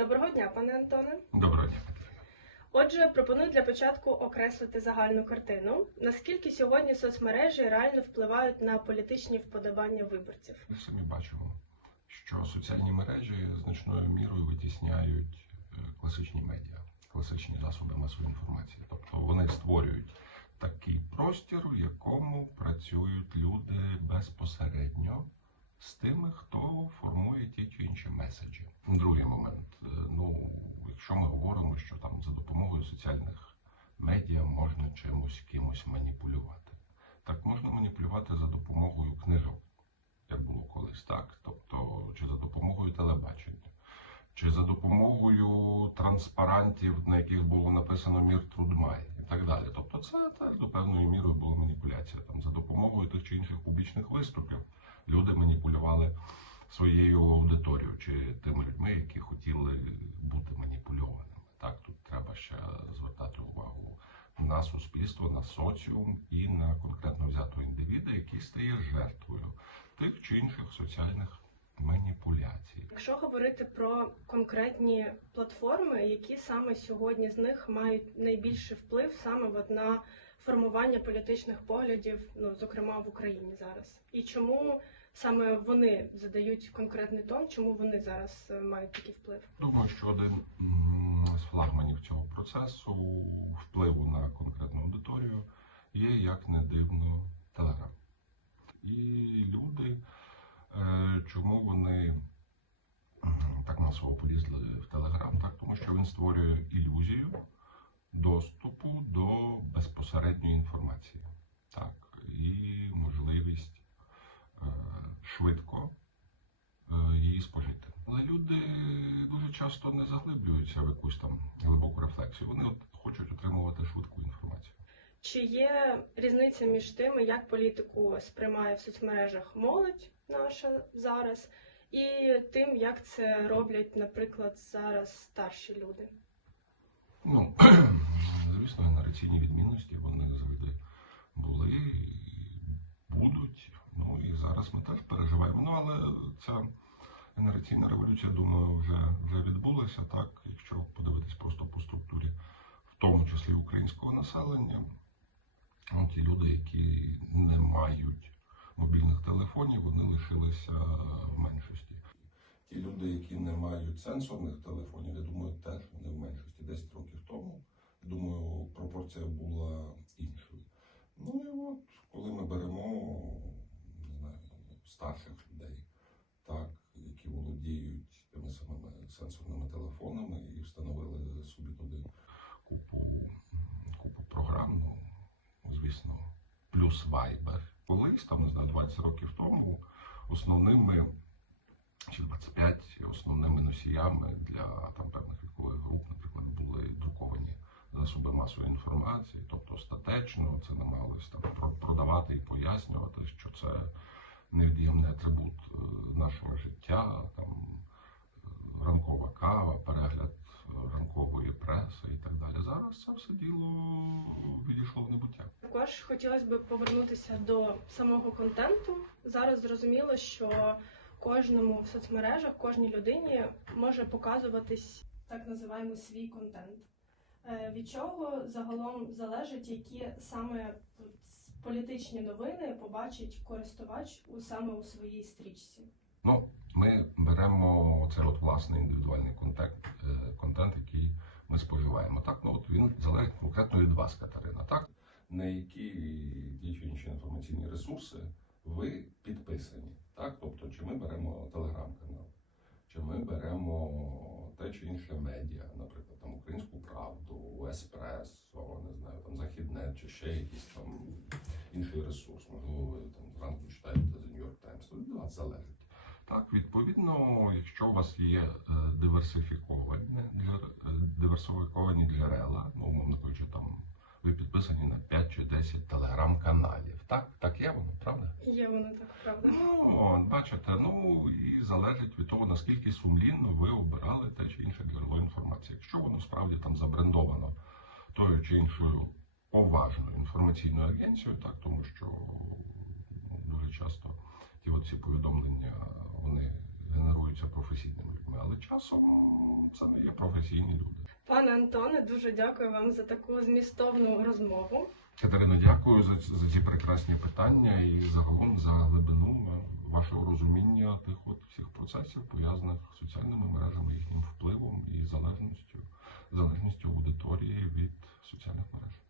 Доброго дня, пане Антоне. Доброго дня. Отже, пропоную для початку окреслити загальну картину. Наскільки сьогодні соцмережі реально впливають на політичні вподобання виборців? Ми самі бачимо, що соціальні мережі значною мірою витісняють е, класичні медіа, класичні засоби масової інформації. Тобто вони створюють такий простір, в якому працюють люди безпосередньо з тими, хто формує ті чи інші меседжі. Другий момент. Якщо ми говоримо, що там за допомогою соціальних медіа можна чимось кимось маніпулювати. Так можна маніпулювати за допомогою книжок як було колись, так? Тобто, чи за допомогою телебачення, чи за допомогою транспарантів, на яких було написано Мір Трудмай і так далі. Тобто, це так до певної міри була маніпуляція. Там за допомогою тих чи інших публічних виступів люди маніпулювали своєю аудиторією чи тими людьми, які хотіли на суспільство, на соціум і на конкретно взятого індивіда, який стає жертвою тих чи інших соціальних маніпуляцій. Якщо говорити про конкретні платформи, які саме сьогодні з них мають найбільший вплив саме от на формування політичних поглядів, ну зокрема в Україні зараз, і чому саме вони задають конкретний тон, чому вони зараз е, мають такий вплив? Думаю, що один з флагманів цього процесу впливу на конкретну аудиторію є, як не дивно, Телеграм. І люди, е, чому вони так масово полізли в Телеграм? Так, тому що він створює ілюзію доступу до безпосередньої інформації, так, і можливість е, швидко е, її спожити. Але люди дуже часто не заглиблюються в якусь там глибоку рефлексію. Вони от хочуть отримувати швидку інформацію. Чи є різниця між тим, як політику сприймає в соцмережах молодь наша зараз, і тим, як це роблять, наприклад, зараз старші люди? Ну, звісно, генераційні відмінності вони завжди були і будуть. Ну і зараз ми теж переживаємо. Ну але ця генераційна революція, думаю, вже, вже відбулася. Так, якщо подивитись просто по структурі, в тому числі українського населення, ті люди, які не мають мобільних телефонів, вони лишилися в меншості. Ті люди, які не мають сенсорних телефонів, я думаю, теж вони в меншості 10 років тому. Думаю, пропорція була іншою. Ну і от, коли ми беремо не знаю, старших людей, які володіють тими самими сенсорними телефонами і встановили собі туди купу, купу програм, ну, звісно, плюс Viber. Колись, там, знаю, 20 років тому, основними чи 25 основними носіями для там певних вікових груп, наприклад, були друковані засоби масової інформації, тобто статечно це намагалися продавати і пояснювати, що це невід'ємний атрибут е, нашого життя, там е, ранкова кава, перегляд е, ранкової преси і так далі. Зараз це все діло відійшло в небуття. Також хотілося б повернутися до самого контенту. Зараз зрозуміло, що кожному в соцмережах, кожній людині може показуватись так називаємо свій контент. Від чого загалом залежить, які саме політичні новини побачить користувач у саме у своїй стрічці? Ну, ми беремо цей от власний індивідуальний контент, е, контент, який ми споживаємо. Так, ну от він залежить конкретно від вас, Катерина. Так, на які ті чи інші інформаційні ресурси ви підписані. Так, тобто, чи ми беремо телеграм-канал, чи ми беремо те чи інше медіа, наприклад, там Українську Правду, Еспресо, не знаю, там Західне, чи ще якийсь там інший ресурс. Можливо, ви там зранку читаєте The New York Times, то від вас залежить. Так, відповідно, якщо у вас є е, диверсифіковані е, диверсифіковані джерела, ну, умовно кажучи, там ви підписані на 5 чи 10 телеграм-каналів. Так, так є воно, правда? Є воно так правда. Ну, бачите, ну і залежить від того, наскільки сумлінно ви обирали те чи інше джерело інформації. Якщо воно справді там забрендовано тою чи іншою Поважно інформаційною агенцію, так тому що ну, дуже часто ті оці повідомлення вони генеруються професійними людьми, але часом це не є професійні люди. Пане Антоне, дуже дякую вам за таку змістовну розмову. Катерина, дякую за ці, за ці прекрасні питання і загалом за глибину вашого розуміння тих от всіх процесів, пов'язаних з соціальними мережами, їхнім впливом і залежністю залежністю аудиторії від соціальних мереж.